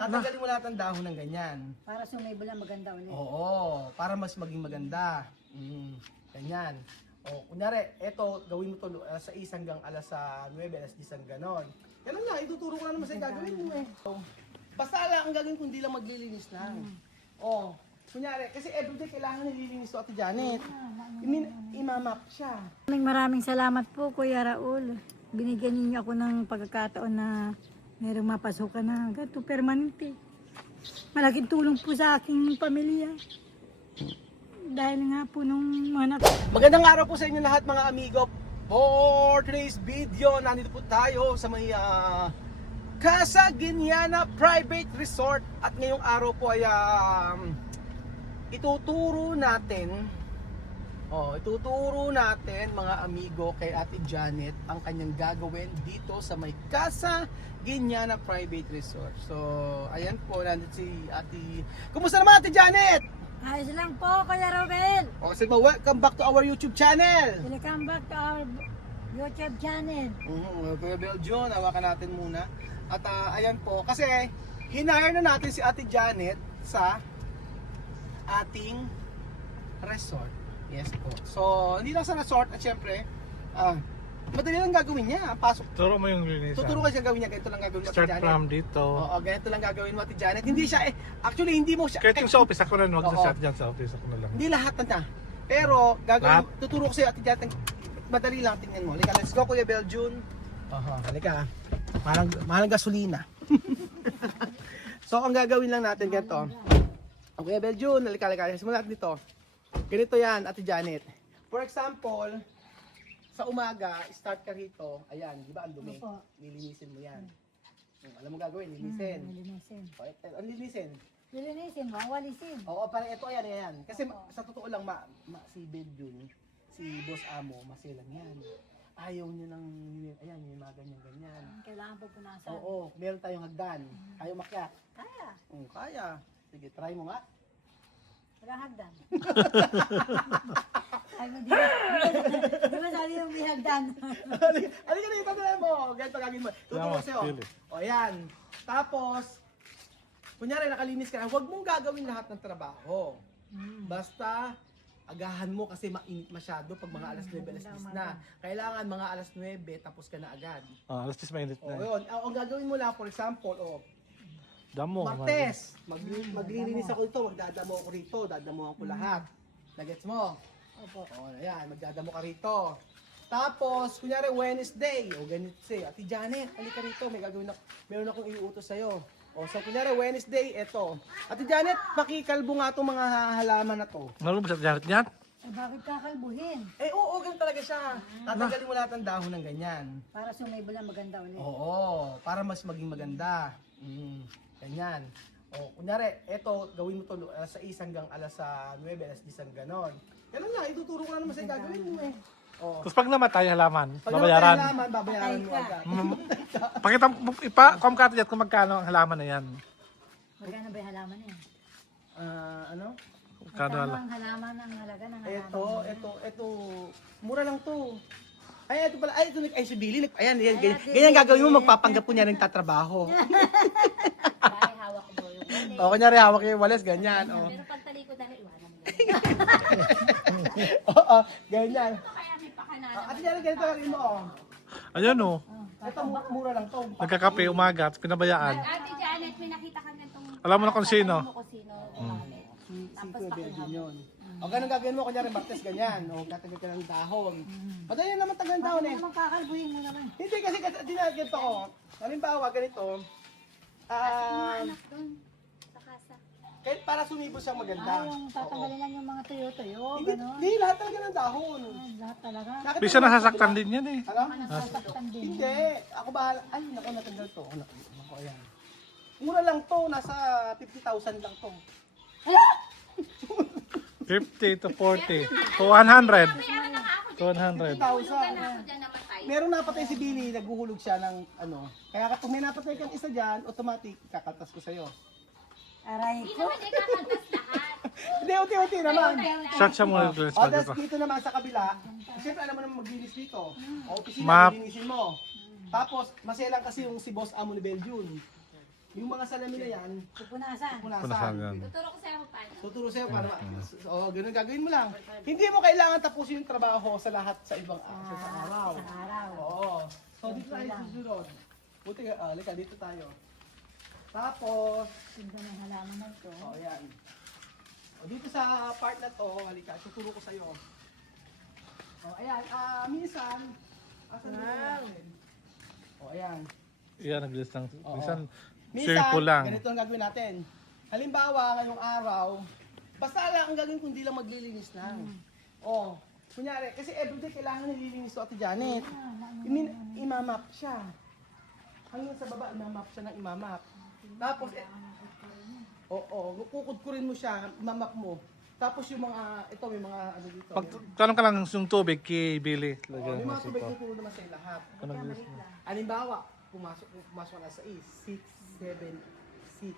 Tatanggalin mo lahat ng dahon ng ganyan. Para sumibo lang maganda ulit. Oo, para mas maging maganda. Ganyan. O, kunyari, eto, gawin mo to alas 6 hanggang alas 9, alas 10 hanggang ganon. Ganun lang, ituturo ko na naman sa'yo gagawin mo eh. So, basta lang ang gagawin kundi lang maglilinis lang. O, kunyari, kasi everyday kailangan nililinis to Ate Janet. Imamap siya. Maraming salamat po Kuya Raul. Binigyan niyo ako ng pagkakataon na merong mapasukan na ganito permanente. Malaking tulong po sa aking pamilya. Dahil nga po nung mga Magandang araw po sa inyo lahat mga amigo. For today's video, nandito po tayo sa may Casa Guiana Private Resort. At ngayong araw po ay ituturo natin mga amigo kay Ate Janet ang kanyang gagawin dito sa may Casa Guiana Private Resort. So, ayan po, nandito si Ate. Kumusta naman Ate Janet? ayos lang po Kuya Raul. O, sige, welcome back to our YouTube channel. Welcome back to our YouTube channel. Kuya Beljon, hawakan natin muna. At ayan po, kasi hinire na natin si Ate Janet sa ating resort. Yes po. So, hindi lang sa resort at syempre, madali lang gagawin niya. Pasok. Turo mo yung linisan. Tuturo kasi gawin niya, ganito lang gagawin mo Ate Start Janet. from dito. Oo, ganito lang gagawin mo Ate Janet. Hindi siya actually hindi mo siya. Kahit yung sa office, ako na Oo. mag-start dyan sa office, ako na lang. Hindi lahat na. Pero gagawin, Lahat? tuturo ko sa Ate Janet. Madali lang tingnan mo. Halika, let's go Kuya Beljon. Halika. Mahal gasolina. So ang gagawin lang natin ganito. Kuya Beljon, halika. Simulan natin dito. Ganito yan, Ate Janet. For example, sa umaga, start ka rito. Ayan, di ba ang dumi? Opo. Nilinisin mo yan. Alam mo gagawin, linisin. Lilinisin. Ang linisin. Lilinisin, wawalisin. Oo, parang ito, ayan. Kasi sa totoo lang, si Beljon, si Boss Amo, maselan yan. Ayaw niya ng, ayan, yung mga ganyan-ganyan. Kailangan po punasan. Oo, meron tayong hagdan. Ayaw makyat. Kaya. Kaya. Sige, try mo nga. Walang hagdan. Ay, di ba sabi yung may hagdan? Halika na yung tabi mo. Ganito gagawin mo. Tuturo ko sa'yo. O, ayan. Tapos, kunyari nakalinis ka na, huwag mong gagawin lahat ng trabaho. Basta, agahan mo kasi mainit masyado pag mga alas 9, alas 10 na. Kailangan mga alas 9, tapos ka na agad. Alas 10 mainit O, na. yun. Ang gagawin mo lang, for example, Damo. Martes, maglilinis ako ito, magdadamo ako rito, dadamuhan ko lahat. Nagets mo? Opo. O, ayan, magdadamo ka rito. Tapos, kunyari Wednesday, o ganito si Ate Janet, halika rito, meron akong iuutos sa'yo. O, so kunyari Wednesday, eto. Ate Janet, pakikalbo nga itong mga halaman na to. Naroon ba sa Janet yan? Eh, bakit kakalbuhin? Oo, ganun talaga siya. Tatanggalin mo lahat ng dahon ng ganyan. Para sumibo lang maganda ulit. Oo, para mas maging maganda. Ganyan. O, kunyari, eto, gawin mo to alas 6 hanggang alas 9, alas 10 hanggang ganon. Ganun lang, ituturo ko na naman sa'yo gagawin mo eh. O, Tapos pag namatay halaman, pag babayaran. naman babayaran mo Patay ka. agad. Pakita mo, come ka dyan kung magkano ang halaman na yan. Magkano ba yung halaman niya? Ano? Magkano Magkano halaman? ang halaman ng halaga ng halaman? Ito, mura lang to. Ay, ito pala, ay si Billy, ayan, ganyan gagawin mo, magpapanggap ko niya ng tatrabaho. Dahil hawak mo yung O, kunyari, hawak yung walis, ganyan, o. Pero pag talikod dahil iwanan mo lang. Oo, ganyan. Kaya may pakanala. At yan, ganito gawin mo, o. Ayan o. Ito, mura lang to. Nagkakape umaga at pinabayaan. Ate Janet, may nakita ka ganitong... Alam mo na kung sino. Alam mo kung sino gumamit. Si Tapos Kuya Belgian pakihabol. yun. O, ganun gagawin mo, kunyari, Martes, ganyan. O, tatagal ka ng dahon. Madali naman tagal ng dahon, eh. Ano kakalbuhin mo naman? Hindi, kasi ganito ko. Halimbawa, ganito. Anak doon, sa kasa. Kahit para sumibo siyang maganda. Yung tatanggalin lang yung mga tuyo-tuyo, Hindi, gano'n. hindi, lahat talaga ng dahon. Ay, lahat talaga. Nakita Bisa mo ba nasasaktan sa din yan eh. Ano? Nasasaktan din. Hindi. Ako bahala. Ay, naku, natanggal to. Naku, ayan. Mura lang to. Nasa 50,000 lang to. 50 to 40 to 100. May anak ako dyan. 200. Hulugan na ako dyan namatay. Meron napatay si Billy, naghuhulog siya ng ano. Kaya kung may napatay kang isa dyan, automatic kakaltas ko sa'yo. Aray Hindi ko. naman ay kakaltas lahat. Hindi, unti-unti naman. Search sa muna ulit O, pa tapos dito. dito naman sa kabila, siyempre alam mo naman maglinis dito. O, opisina, Map. linisin mo. Tapos, maselang kasi yung si Boss Amo ni Belgium. Yung mga salamin na yan, Pupunasan. Punasan punasan. yan. Tuturo ko sa'yo kung paano. Tuturo sa'yo para ganun gagawin mo lang. Hindi mo kailangan tapusin yung trabaho sa lahat sa ibang sa araw. Sa araw. Oo. So dito tayo susunod. Buti ka, lika, dito tayo. Tapos, Tinda ng halaman na ito. yan. Dito sa part na to, halika, tuturo ko sa'yo. Ayan, minsan, asan na natin? Ayan. Yan, nag-list lang. Oo. Minsan, Minsan, swimming pool lang. ganito ang gagawin natin. Halimbawa, ngayong araw, basta lang ang gagawin kundi lang maglilinis lang. Kunyari, kasi everyday kailangan nililinis to Ate Janet. Imamap siya. Hanggang sa baba, imamap siya ng imamap. Tapos, kukudkurin mo siya, imamap mo. Tapos yung mga, ito may mga ano dito. Pag tanong ka lang yung tubig kay Billy. May Lagyan mo mga sa tubig ito. tuturo naman sa lahat. Ano nag-list mo? Halimbawa, pumasok na sa 6, 7, 6,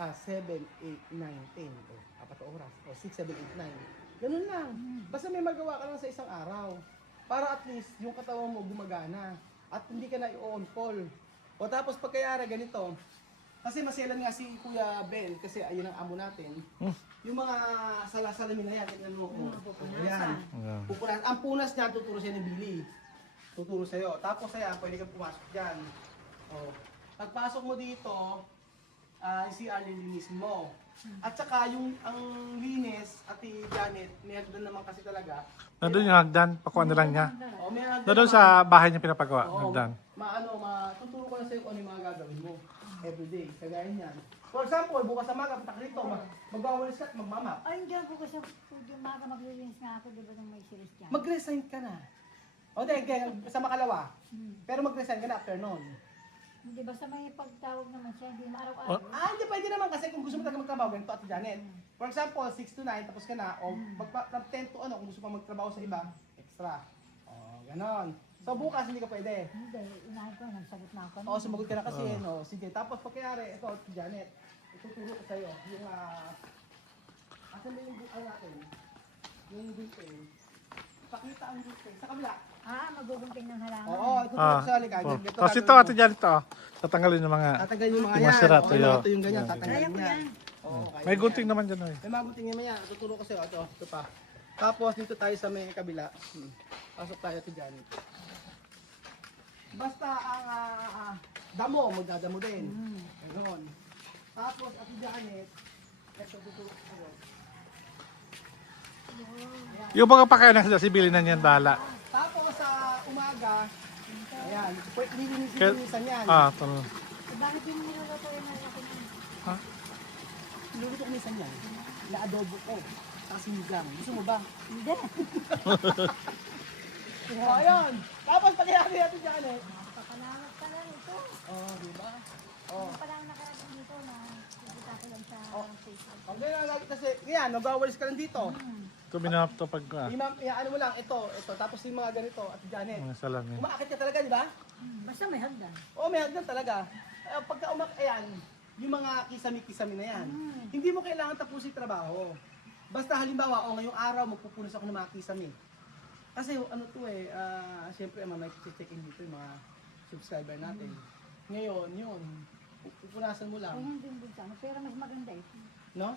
7, 8, 9, 10. Apat na oras. 6, 7, 8, 9. Ganun lang. Basta may magawa ka lang sa isang araw. Para at least yung katawan mo gumagana. At hindi ka na i-on call. O tapos pagkayara ganito. Kasi maselan nga si Kuya Ben kasi ayun ang amo natin. Yung mga salasalamin na yan, tingnan mo. Yan. Ayan. Pupunas. Ang punas niya, tuturo siya ni Billy. Tuturo sa'yo. Tapos ayan, pwede kang pumasok dyan. Pagpasok mo dito, si lilinis mo. At saka yung ang linis, Ate Janet, may hagdan naman kasi talaga. Nandun yung hagdan, pakuha na lang niya. May hagdan Nandun naman. sa bahay niya pinapagawa, hagdan. Tuturo ko na sa'yo kung ano yung mga gagawin mo. Everyday, kagaya niyan. For example, bukas sa maga, punta ka rito, magwawalis ka at magmamap. Ay, hindi ako kasi umaga maglilinis nga ako, di ba nung may series dyan? Mag-resign ka na. O di, sa makalawa. Pero mag-resign ka na after noon. Hindi, basta may pagtawag naman siya, hindi na araw-araw. Hindi pwede naman kasi kung gusto mo talaga magtrabaho, ganito Ate Janet. For example, 6 to 9, tapos ka na, o from 10 to ano, kung gusto pa magtrabaho sa iba, extra. Ganon. So bukas hindi ka pwede. Hindi, unahin ko, nagsagot na ako. Sumagot ka na kasi, no? Sige, tapos pagkayari, ito Ate Janet, ituturo ko sa'yo, yung, asan ba yung buka natin? Yung gunting. Pakita ang gunting. Sa kabila. Magugunting ng halaman. Oo, ituturo ko sa likod. Tapos ito, Ate Janet, ito. Tatanggalin yung mga... Tatanggalin yung mga Yung yan. masira, Okay, tuyo. ito yung ganyan, Yan, tatanggalin Kaya ko yan. yan. Kaya May yan. gunting naman dyan, eh. May mga gunting naman yan. Tuturo ko sa'yo. Ito pa. Tapos dito tayo sa may kabila. Pasok tayo Ate Janet. Basta ang damo, magdadamo din. Ganoon. Tapos Ate Janet, ito tuturo ko sa'yo. Yung mga pakain na si Billy na niyan, bahala. Tapos sa umaga, ayan, Kaya- nilinisan yan. Ito. Bakit yung niluluto yung nalaki niya? Niluluto ko minsan yan. Na-adobo ko. Tapos sinigang. Gusto mo ba? Hindi. Ayun. Tapos pag-ihari natin dyan eh. Papalamat ka lang ito. Di ba? Yung pala ang nakarating dito na nakita ko lang sa Facebook. Ang ganyan lagi kasi, yan, nagwawalis ka lang dito. Ito binahap to pag... Ano mo lang, ito, tapos yung mga ganito, Ate Janet. mga salamin. Umaakit ka talaga, di ba? Basta may hagdan. Oo, may hagdan talaga. Pagka ayan, yung mga kisami-kisami na yan. Hindi mo kailangan tapusin trabaho. Basta halimbawa, ngayong araw, magpupunas ako ng mga kisami. Kasi ano to siyempre, may check-in dito yung mga subscriber natin. Ngayon, yun, pupunasan mo lang. Ay, hindi din sa ano. Pero mas maganda ito. No?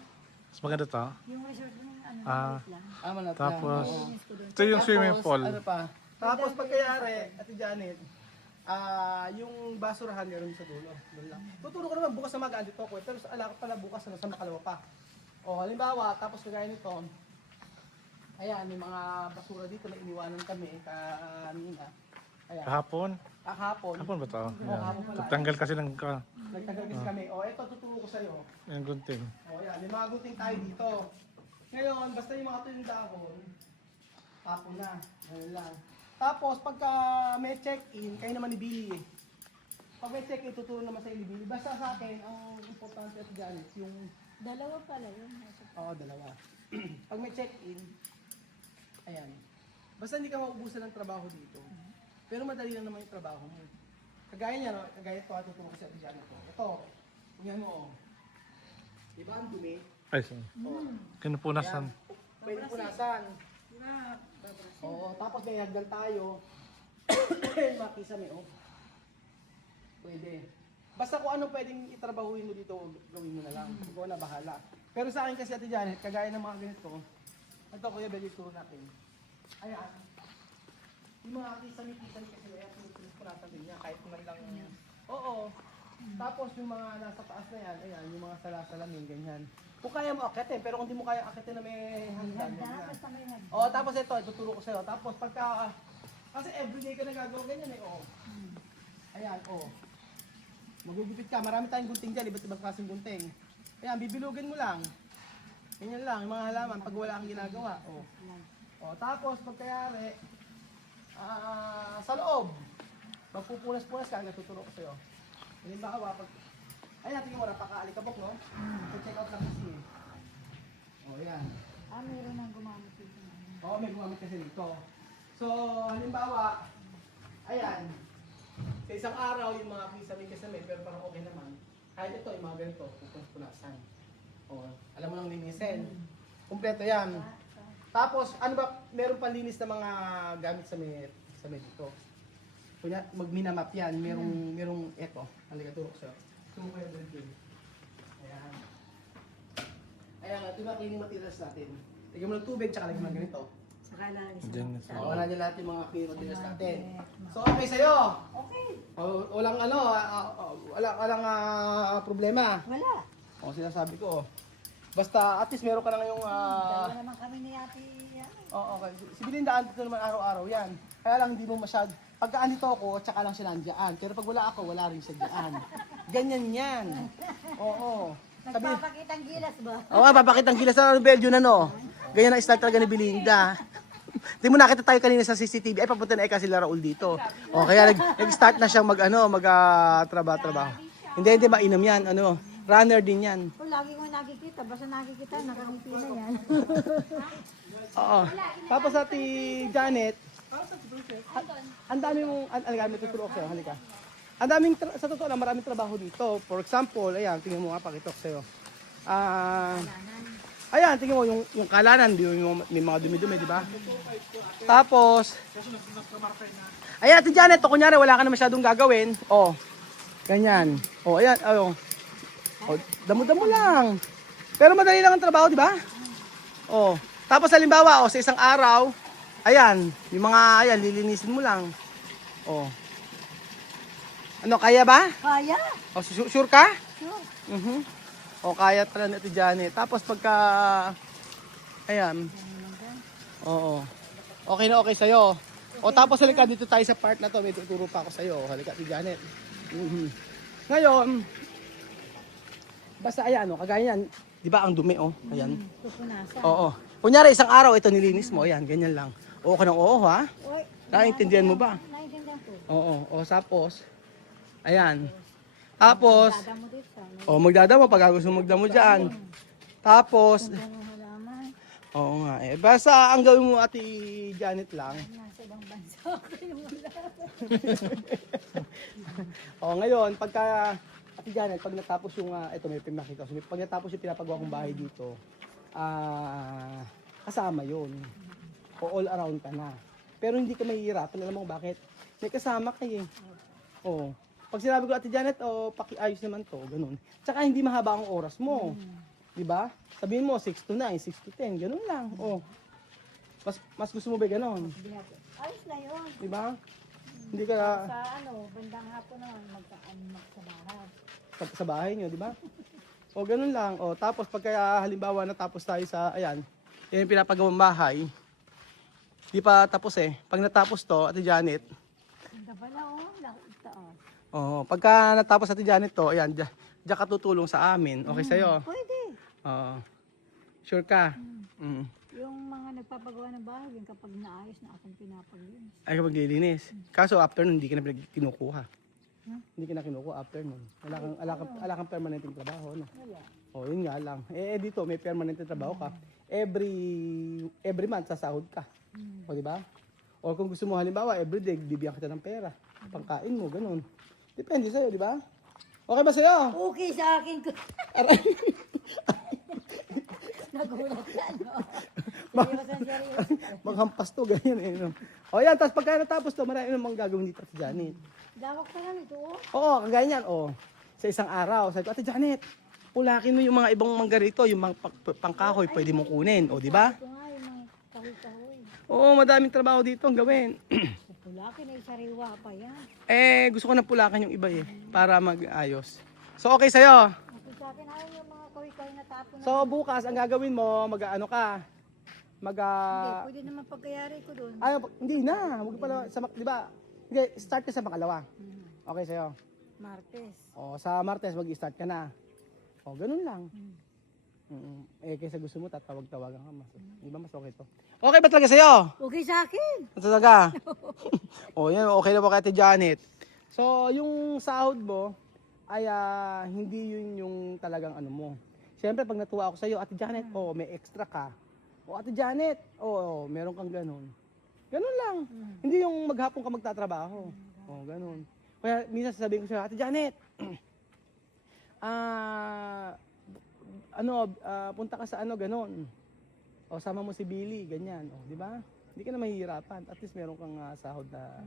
Mas maganda to. Yung resort ng ano, maliit lang. Manat Tapos, Nilinis ko doon. ito yung swimming pool. Ano pa? Tapos pagkayari, Ate Janet, yung basurahan meron sa dulo. Doon lang. Tuturo ko naman bukas na magaan dito ko. Pero sa alak pala bukas na sa makalawa pa. Halimbawa, tapos kagaya nito, ayan, may mga basura dito na iniwanan kami kanina. Ayan. Kahapon? Hapon. Hapon ba to? hapon pala. Tatanggal kasi ng Nagtagal kasi kami. Ito tuturo ko sa'yo. yung gunting. Ayan, may mga gunting tayo dito. Ngayon, basta yung mga tuyong dahon, hapon na. Ganun lang. Tapos, pagka may check-in, kayo naman ni Billy. Pag may check-in, tuturo naman sa'yo ni Billy. Basta sa akin, ang importante at Janet, yung... Dalawa pala yun. dalawa. Pag may check-in, ayan. Basta hindi ka maubusan ng trabaho dito. Pero madali lang naman yung trabaho mo. Kagaya niya, no? Kagaya ito, tuturo ko sa Janet ko. Ito, yan mo, Diba ang dumi? Ay, sorry. Kinupunasan. Pwede punasan. Tapos may hagdan tayo. Makisa may Pwede. Basta kung ano pwedeng itrabahuin mo dito, gawin mo na lang. Ikaw na bahala. Pero sa akin kasi Ate Janet, kagaya ng mga ganito, ito Kuya Bel, ituro natin. Ayan. Yung mga kisami-kisami kasi, ayan, pinupunasan din niya, kahit man lang. Oo. Tapos yung mga nasa taas na yan, ayan, yung mga salasalamin, ganyan. Kung kaya mo akitin, pero kung di mo kaya akitin na may hagdan, ganyan. Basta may nag... Oo, tapos ito, ituturo ko sa'yo. Tapos pagka, kasi everyday ka nagagawa ganyan eh, oo. Ayan, oo. Magugupit ka, marami tayong gunting dyan, iba't ibang klaseng gunting. Ayan, bibilugin mo lang. Ganyan lang, yung mga halaman, pag wala kang ginagawa. Oo. O, tapos pagkayari, sa loob, magpupunas-punas ka, natuturo ko sa'yo. Halimbawa, pag, ayan, tingin mo, napaka-alikabok, no? Check out lang kasi. O, ayan. Meron nang gumamit dito. Oo, may gumamit kasi dito. So, halimbawa, ayan, sa isang araw, yung mga kisame-kisame, pero parang okay naman. Kahit ito, yung mga ganito, pupunas-punasan. O, alam mo lang linisin. Kompleto yan. Tapos, ano ba, meron panlinis na mga gamit sa may dito. Kunya, magminamap yan, merong eto. Halika, turo ko sa'yo. Turo ko yan. Ayan. Ayan, ito na cleaning materials natin. Lagyan mo ng tubig, tsaka lagyan mo ng ganito. Saka lang Diyan na isa. sa- Wala niya lahat yung mga cleaning materials natin. So, okay sa'yo? Okay. Walang ano, walang problema. Wala. O, sinasabi ko. Basta, at least meron ka na ngayong Dalawa naman kami ni Ate. Oo, okay. Si Belinda, andito naman araw-araw yan. Kaya lang hindi mo masyad. Pagka andito ako, tsaka lang siya nandiyan. Pero pag wala ako, wala rin siya diyan. Ganyan yan. Oo. Sabi, Nagpapakitang gilas ba? oo, papakitang gilas na ng Belgium, ano. Ganyan ang style talaga ni Belinda. Di mo nakita tayo kanina sa CCTV. Ay, papunta na si Raul dito. O, kaya nag-start na siyang trabaho. Hindi, mainam yan. Ano, runner din yan. O, lagi ko nakikita. Basta nakikita, nakakumpi na yan. Oo. Tapos Ate Janet, ang dami mong, may tuturo ko sa'yo, halika. Ang daming, sa totoo lang, maraming trabaho dito. For example, ayan, tingnan mo nga, pakita ko sa'yo. Ayan, tingnan mo, yung kalanan, may mga dumi-dumi, di ba? Tapos, ayan, Ate Janet, kunyari, wala ka na masyadong gagawin. Oh, ganyan. Oh, ayan, oh. Oh, damo-damo lang. Pero madali lang ang trabaho, di ba? Oh. Tapos halimbawa, sa isang araw, ayan, yung mga, ayan, lilinisin mo lang. Oh. Ano, kaya ba? Kaya? O, sure ka? Sure. O, kaya talaga natin Janet. Tapos pagka, ayan. Oo. Okay na okay sa'yo. O, tapos halika dito tayo sa part na to. May tuturo pa ako sa'yo. Halika, Ate Janet. Ngayon, basta ayan, kagaya yan. Di ba ang dumi, oh? Ayan. Pupunasan. Oo. Kunyari, isang araw, ito nilinis mo. Ayan, ganyan lang. Oo ka ng oo, ha? Uy, Naiintindihan mo ba? naiintindihan po. Oo. O, tapos, ayan. Tapos, Dada mo dito. magdadamo pag gusto mo magdamo dyan. Tapos, Ano halaman? oo nga eh. Basta ang gawin mo, Ate Janet lang. Nasa ibang bansa ako yung wala. O, ngayon, pagka, Ate Janet, pag natapos yung, ito may pinakita ko. Pag natapos yung pinapagawa kong bahay dito, kasama yun. O all around ka na. Pero hindi ka mahihirapan. Alam mo kung bakit? May kasama kayo eh. Oo. Pag sinabi ko, Ate Janet, pakiayos naman to, ganun. Tsaka hindi mahaba ang oras mo. Di ba? Sabihin mo, 6 to 9, 6 to 10, ganun lang. Oh. Mas gusto mo ba ganun? Ayos na yun. Di ba? Hindi ka Sa bandang hapon naman, magka-animak sa bahay. sa bahay nyo, di ba? O ganun lang. O tapos pagka halimbawa natapos tayo sa, ayan, yung pinapagawang bahay, di pa tapos eh. Pag natapos to, Ate Janet, Ganda pala, lakita pagka natapos Ate Janet to, ayan, diyan ka tutulong sa amin. Okay sa'yo? Pwede. Oo. Sure ka? Mm. Yung mga nagpapagawa ng bahay, yung kapag naayos na akong pinapaglinis. Ay kapag lilinis. Kaso after nun, hindi ka na kinukuha. Hindi ka na kinukuha after nun. Wala kang permanenteng trabaho, no? Wala. O, yun nga lang. Dito, may permanenteng trabaho ka. Every month, sasahod ka. O, di ba? O kung gusto mo, halimbawa, everyday, bibigyan kita ng pera. Pangkain mo, ganun. Depende sa'yo, di ba? Okay ba sa'yo? Okay sa akin. Aray. Nagulat ka, no? Seryoso, seryoso. Maghampas to, ganyan eh. No? O yan, tapos pagka natapos to, marami namang gagawin dito sa Janet. Dawak ka lang ito, Oo, kagaya yan, oh. sa isang araw. Sabi ko, Ate Janet, pulakin mo yung mga ibang mangga rito, yung mga pangkahoy, pwede mo kunin. O, di ba? Ito nga yung mga kahoy-kahoy. Oo, madaming trabaho dito ang gawin. Pulakin ay sariwa pa yan. Gusto ko na pulakan yung iba para mag-ayos. So, okay sa'yo. Kasi sa akin ayaw yung mga kahoy-kahoy na tapon na. So, bukas, ang gagawin mo, mag-ano ka? Hindi, pwede naman pagkayari ko doon. Hindi na. Huwag pala, di ba? Hindi, start ka sa makalawa. Okay sa'yo. Martes. O, sa Martes, mag-start ka na. O, ganun lang. Kaysa gusto mo, tatawag-tawagan ka. Di ba mas okay to? Okay ba talaga sa'yo? Okay sa akin. Talaga? O, yan. Okay na po kay Ate Janet. So, yung sahod mo, ay hindi yun yung talagang ano mo. Siyempre, pag natuwa ako sa'yo, Ate Janet, may extra ka. O, Ate Janet, meron kang ganun. Ganun lang. Hindi yung maghapon ka magtatrabaho. O, ganun. Kaya minsan sasabihin ko sa'yo, Ate Janet, punta ka sa ganun. O, sama mo si Billy, ganyan. O, di ba? Hindi ka na mahihirapan. At least meron kang sahod na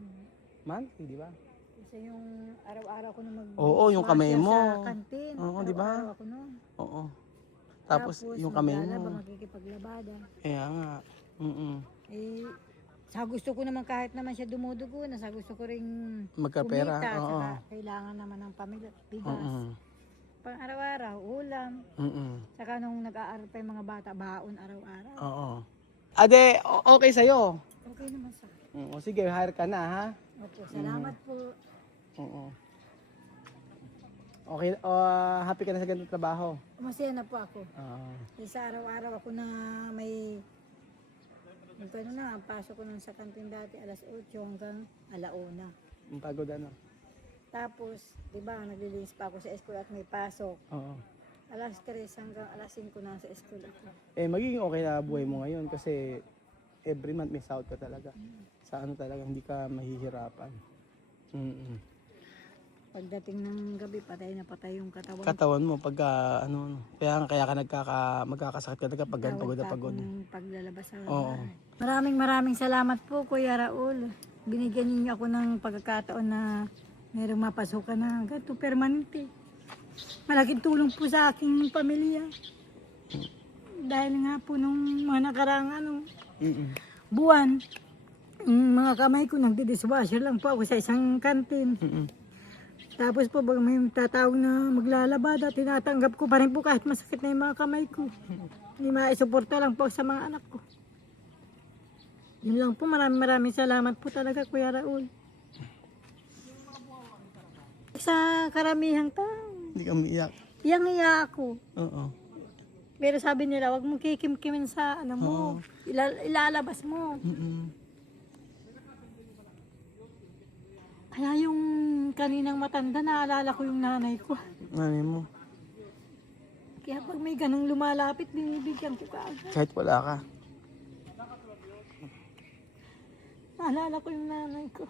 monthly, di ba? Kasi yung araw-araw ko na Oo, yung kamay mo. Sa kantin. Oo, di ba? Araw-araw ako nun. Oo. Tapos yung kamay maglalaba, mo. makikipaglabada. Kaya nga. Sa gusto ko naman kahit naman siya dumudugo na sa gusto ko ring Magkapera. kumita. Oo. Saka kailangan naman ng pamilya. Bigas. Pang araw-araw, ulam. Saka nung nag-aaral pa yung mga bata, baon araw-araw. Oo. Ade, okay sa'yo. Okay naman sa akin. Oo, sige, hire ka na, ha? Opo, salamat po. Oo. Okay, happy ka na sa ganitong trabaho? Masaya na po ako. Oo. Sa araw-araw ako na may ang pasok ko nun sa kantin dati alas 8 hanggang alauna. Ang pagod ano? Tapos, di ba, naglilinis pa ako sa school at may pasok. Oo. Alas 3 hanggang alas 5 na sa school ako. Magiging okay na buhay mo ngayon kasi every month may sahod ka talaga. Sa talaga, hindi ka mahihirapan. Pagdating ng gabi, patay na patay yung katawan. Katawan mo pagka kaya ka magkakasakit ka talaga pag pagod na pagod. Yung paglalabas sa Oo. Maraming salamat po, Kuya Raul. Binigyan niyo ako ng pagkakataon na merong mapasukan na ganito permanente. Malaking tulong po sa aking pamilya. Dahil nga po nung mga nakaraang buwan, mga kamay ko nagdi-dishwasher lang po ako sa isang kantin. Tapos po, pag may tatawag na maglalabada, tinatanggap ko pa rin po kahit masakit na yung mga kamay ko. Hindi maisuporta lang po sa mga anak ko. Yun lang po, maraming salamat po talaga, Kuya Raul. Sa karamihang tao, Hindi ka umiiyak. iyang-iya ako. Oo. Pero sabi nila, wag mo kikim-kimin sa mo, ilalabas mo. Kaya yung kaninang matanda, naalala ko yung nanay ko. Nanay mo. Kaya pag may ganang lumalapit, binibigyan ko kaagad. Kahit wala ka. Naalala ko yung nanay ko.